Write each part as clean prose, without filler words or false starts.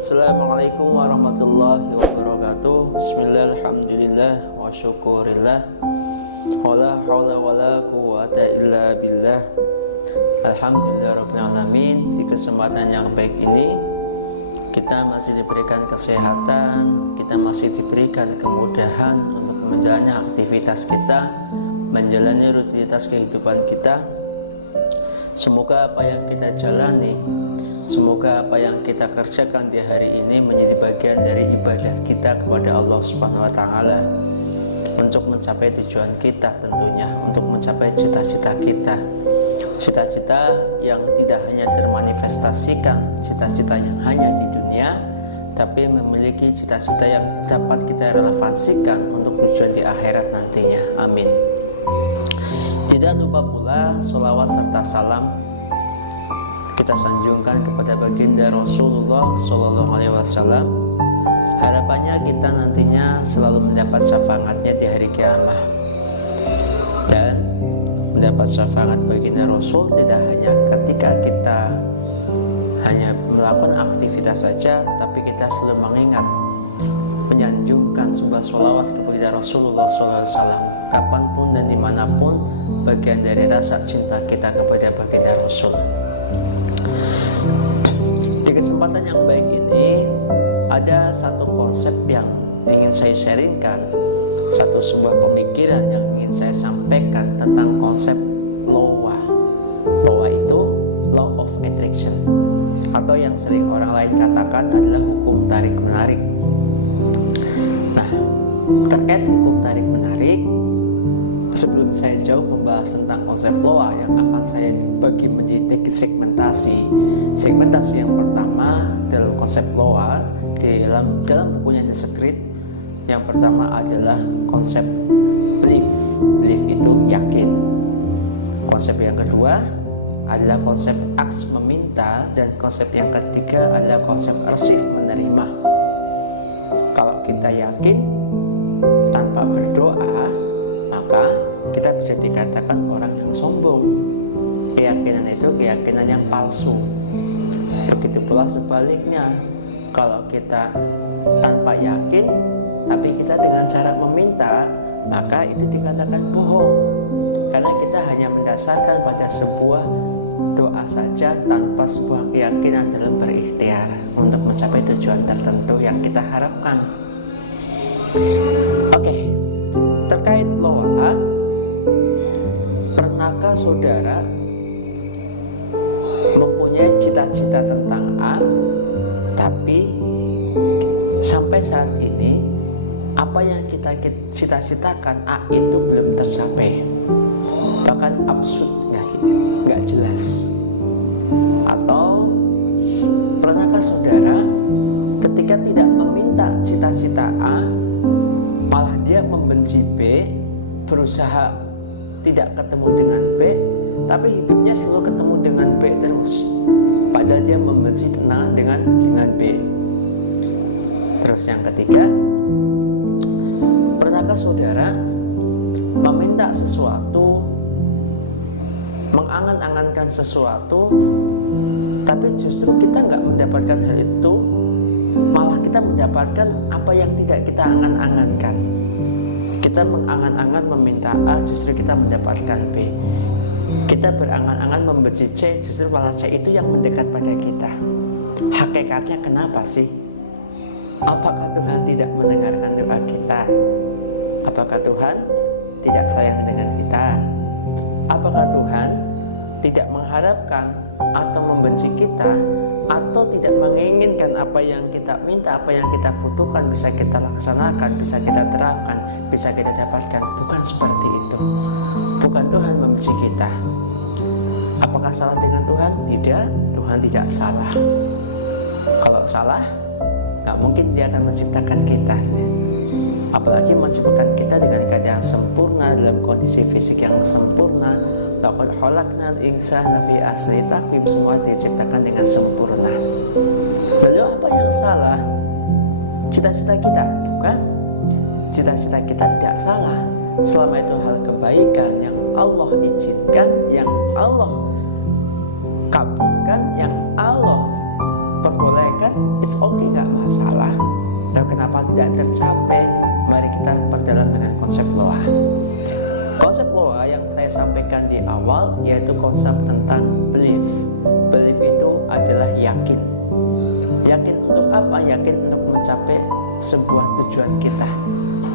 Assalamualaikum warahmatullahi wabarakatuh. Bismillah, alhamdulillah, wa syukurillah, wala hawla wala quwata illa billah. Alhamdulillah rabbil alamin. Di kesempatan yang baik ini kita masih diberikan kesehatan, kita masih diberikan kemudahan untuk menjalani aktivitas kita, menjalani rutinitas kehidupan kita. Semoga apa yang kita jalani, semoga apa yang kita kerjakan di hari ini menjadi bagian dari ibadah kita kepada Allah Subhanahu wa taala untuk mencapai tujuan kita, tentunya untuk mencapai cita-cita kita. Cita-cita yang tidak hanya termanifestasikan, cita-cita yang hanya di dunia, tapi memiliki cita-cita yang dapat kita relevansikan untuk tujuan di akhirat nantinya. Amin. Tidak lupa pula sholawat serta salam kita sanjungkan kepada baginda Rasulullah Sallallahu Alaihi Wasallam. Harapannya kita nantinya selalu mendapat syafaatnya di hari kiamat, dan mendapat syafaat baginda Rasul tidak hanya ketika kita hanya melakukan aktivitas saja, tapi kita selalu mengingat, menyanjungkan sebuah sholawat kepada Rasulullah Sallallahu Alaihi Wasallam kapanpun dan dimanapun, bagian dari rasa cinta kita kepada baginda Rasul. Di kesempatan yang baik ini ada satu konsep yang ingin saya sharingkan, satu sebuah pemikiran yang ingin saya sampaikan tentang konsep LOA. LOA itu Law of Attraction, atau yang sering orang lain katakan adalah hukum tarik menarik. Nah, terkait hukum tarik menarik, sebelum saya jauh membahas tentang konsep LOA yang akan saya bagi menjadi segmentasi. Segmentasi yang pertama dalam konsep LOA dalam bukunya The Secret, yang pertama adalah konsep belief. Belief itu yakin. Konsep yang kedua adalah konsep ask meminta, dan konsep yang ketiga adalah konsep receive menerima. Kalau kita yakin tanpa berdoa, maka kita bisa dikatakan orang yang sombong. Keyakinan itu keyakinan yang palsu. Begitu pula sebaliknya, kalau kita tanpa yakin tapi kita dengan cara meminta, maka itu dikatakan bohong, karena kita hanya mendasarkan pada sebuah doa saja tanpa sebuah keyakinan dalam berikhtiar untuk mencapai tujuan tertentu yang kita harapkan. Oke, terkait LOA, pernahkah saudara mempunyai cita-cita tentang A, tapi sampai saat ini apa yang kita cita-citakan A itu belum tercapai, bahkan absurd, nggak jelas? Atau pernahkah saudara ketika tidak meminta cita-cita A, malah dia membenci B, berusaha tidak ketemu dengan B, tapi hidupnya selalu ketemu dengan B terus, padahal dia membenci dengan B. Terus yang ketiga, pernahkah saudara meminta sesuatu, mengangan-angankan sesuatu, tapi justru kita nggak mendapatkan hal itu, malah kita mendapatkan apa yang tidak kita angan-angankan. Kita mengangan-angan meminta A, justru kita mendapatkan B. Kita berangan-angan membenci C, justru malah C itu yang mendekat pada kita. Hakikatnya kenapa sih? Apakah Tuhan tidak mendengarkan doa kita? Apakah Tuhan tidak sayang dengan kita? Apakah Tuhan tidak mengharapkan atau membenci kita, atau tidak menginginkan apa yang kita minta, apa yang kita butuhkan bisa kita laksanakan, bisa kita terapkan, bisa kita dapatkan? Bukan seperti itu. Bukan Tuhan membenci kita. Apakah salah dengan Tuhan? Tidak, Tuhan tidak salah. Kalau salah, nggak mungkin dia akan menciptakan kita. Apalagi menciptakan kita dengan keadaan sempurna, dalam kondisi fisik yang sempurna. Laqad khalaqnal insana fi ahsani taqwim, semua diciptakan dengan sempurna. Lalu apa yang salah? Cita-cita kita, bukan? Cita-cita kita tidak salah. Selama itu hal kebaikan yang Allah izinkan, yang Allah kabulkan, yang Allah diperbolehkan, it's okay, nggak masalah. Tapi kenapa tidak tercapai? Mari kita perdalam dengan konsep loa. Konsep loa yang saya sampaikan di awal yaitu konsep tentang belief. Belief itu adalah yakin. Yakin untuk apa? Yakin untuk mencapai sebuah tujuan kita.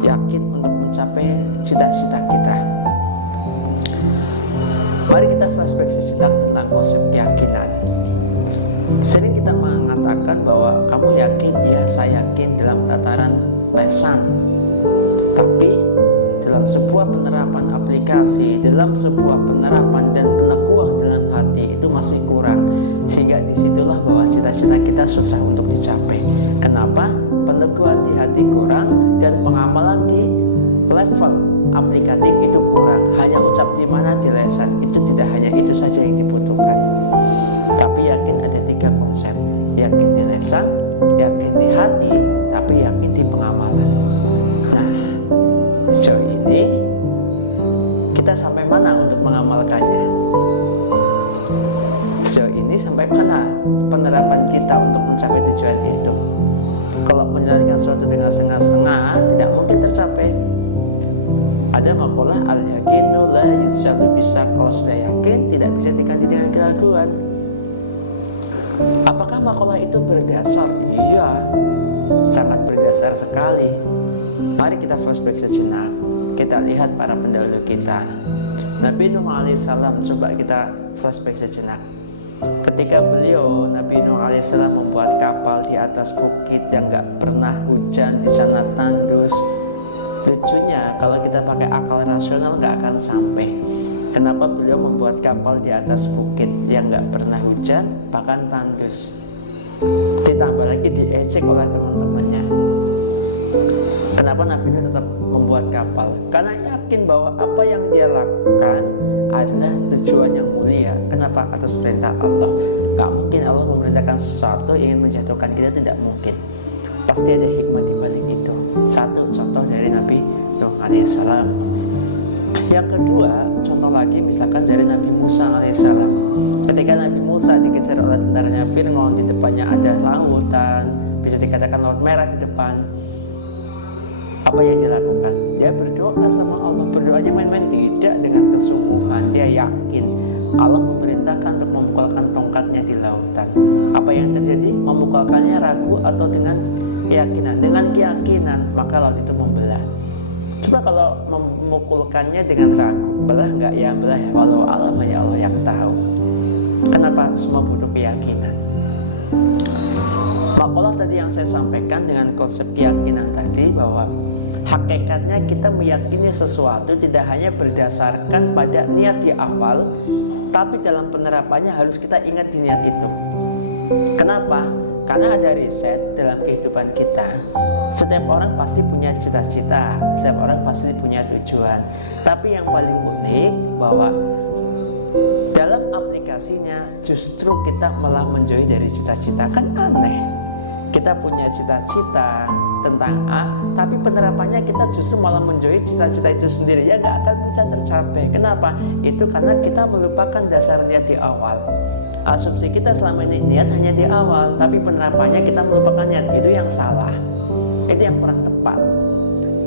Yakin untuk mencapai cita-cita kita. Mari kita flashback sejenak tentang konsep keyakinan. Sering kita mengatakan bahwa kamu yakin, ya saya yakin dalam tataran lesan. Tapi dalam sebuah penerapan aplikasi, dalam sebuah penerapan dan peneguhan dalam hati itu masih kurang. Sehingga disitulah bahwa cita-cita kita susah untuk dicapai. Kenapa? Peneguhan di hati kurang dan pengamalan di level aplikatif itu kurang. Hanya ucap di mana di lesan, itu tidak hanya itu saja yang dibutuhkan. Tapi yakin ada 3 konsep. Yakin di lesan, yakin di hati, tapi yakin di pengamalan. Nah, sejauh ini kita sampai mana untuk mengamalkannya? Sejauh ini sampai mana penerapan kita untuk mencapai tujuan itu? Kalau menjalankan sesuatu dengan setengah-setengah, tidak mungkin tercapai. Ada makalah al-yakinu la yusyalu bisa. Kalau sudah yakin, tidak bisa diganti dengan keraguan. Apakah makalah itu berdasar? Iya, sangat berdasar sekali. Mari kita flashback sejenak. Kita lihat para pendahulu kita. Nabi Nuh alaihissalam, coba kita flashback sejenak. Ketika Nabi Nuh alaihissalam membuat kapal di atas bukit yang gak pernah hujan, di sana tandus. Lucunya kalau kita pakai akal rasional gak akan sampai. Kenapa beliau membuat kapal di atas bukit yang gak pernah hujan, bahkan tandus? Ditambah lagi diejek oleh teman-temannya. Kenapa Nabi Nuh tetap membuat kapal? Karena yakin bahwa apa yang dia lakukan adalah tujuan yang mulia. Kenapa? Atas perintah Allah. Gak mungkin Allah memerintahkan sesuatu ingin menjatuhkan kita, tidak mungkin. Pasti ada hikmah di balik itu. Satu contoh dari Nabi Nuh alaihissalam. Yang kedua, contoh lagi misalkan dari Nabi Musa alaihissalam. Ketika Nabi Musa dikejar oleh tentaranya Fir'aun, di depannya ada lautan, bisa dikatakan laut merah di depan. Apa yang dilakukan? Dia berdoa sama Allah. Berdoanya main-main tidak, dengan kesungguhan. Dia yakin Allah memerintahkan untuk memukulkan tongkatnya di lautan. Apa yang terjadi? Memukulkannya ragu atau dengan keyakinan? Dengan keyakinan, maka laut itu membelah. Coba kalau memukulkannya dengan ragu, belah nggak? Ya belah ya. Walau alam, hanya Allah yang tahu. Kenapa? Semua butuh keyakinan. Makalah tadi yang saya sampaikan dengan konsep keyakinan tadi, bahwa hakikatnya kita meyakini sesuatu tidak hanya berdasarkan pada niat di awal, tapi dalam penerapannya harus kita ingat di niat itu. Kenapa? Karena ada riset dalam kehidupan kita. Setiap orang pasti punya cita-cita, setiap orang pasti punya tujuan. Tapi yang paling unik bahwa dalam aplikasinya justru kita malah menjauhi dari cita-cita. Kan aneh. Kita punya cita-cita tentang A, tapi penerapannya kita justru malah menjauhi cita-cita itu sendiri. Ya gak akan bisa tercapai. Kenapa? Itu karena kita melupakan dasar niat di awal. Asumsi kita selama ini niat hanya di awal, tapi penerapannya kita melupakan niat. Itu yang salah. Itu yang kurang tepat.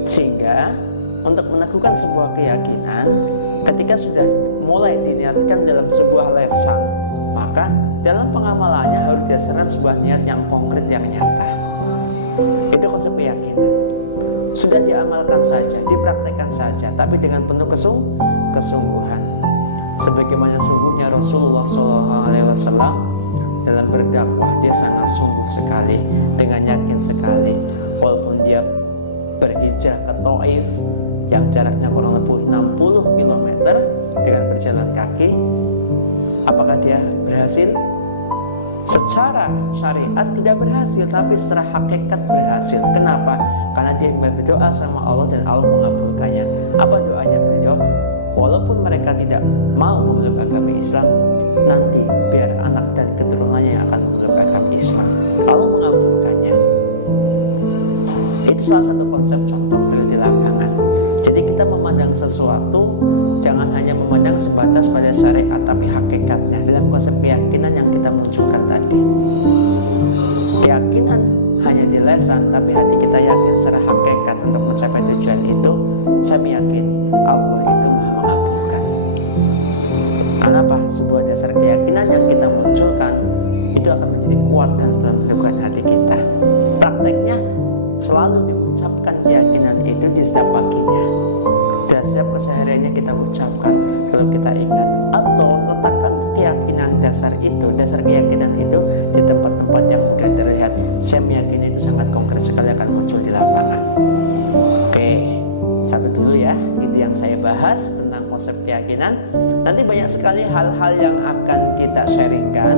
Sehingga untuk meneguhkan sebuah keyakinan, ketika sudah mulai diniatkan dalam sebuah lesan, maka dalam pengamalannya harus didasarkan sebuah niat yang konkret, yang nyata. Itu konsep keyakinan. Sudah diamalkan saja, dipraktekkan saja, tapi dengan penuh kesungguhan. Sebagaimana sungguhnya Rasulullah SAW dalam berdakwah, dia sangat sungguh sekali, dengan yakin sekali. Walaupun dia berhijrah ke Taif yang jaraknya kurang lebih 60 km dengan berjalan kaki, apakah dia berhasil? Secara syariat tidak berhasil, tapi secara hakikat berhasil. Kenapa? Karena dia berdoa sama Allah dan Allah mengabulkannya. Apa doanya beliau? Walaupun mereka tidak mau memeluk agama Islam, nanti biar anak dan keturunannya yang akan memeluk agama Islam. Allah mengabulkannya. Itu salah satu konsep contoh real di lapangan. Jadi kita memandang sesuatu jangan hanya memandang sebatas pada syariat, tapi hakikatnya dalam konsep keyakinan yang kita munculkan tadi. dasar keyakinan yang kita munculkan itu akan menjadi kuat dan menentukan hati kita. Prakteknya selalu diucapkan keyakinan itu di setiap paginya, dan setiap kesehariannya kita ucapkan kalau kita ingat, atau letakkan keyakinan dasar keyakinan itu di tempat-tempat yang mudah terlihat. Saya meyakini itu sangat konkret sekali akan muncul di lapangan. Oke, satu dulu ya, itu yang saya bahas tentang konsep keyakinan. Nanti banyak sekali hal-hal yang akan kita sharingkan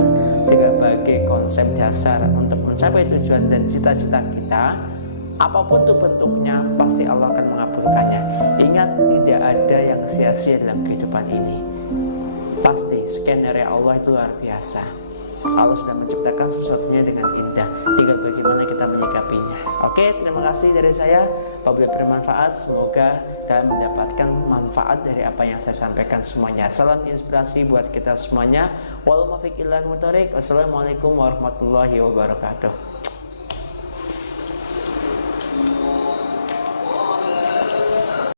sebagai konsep dasar untuk mencapai tujuan dan cita-cita kita. Apapun itu bentuknya, pasti Allah akan mengabulkannya. Ingat, tidak ada yang sia-sia dalam kehidupan ini. Pasti skenario Allah itu luar biasa. Allah sudah menciptakan sesuatunya dengan indah, tinggal bagaimana kita menyikapinya. Oke, terima kasih dari saya. Apabila bermanfaat, semoga kalian mendapatkan manfaat dari apa yang saya sampaikan semuanya. Salam inspirasi buat kita semuanya. Wassalamualaikum warahmatullahi wabarakatuh.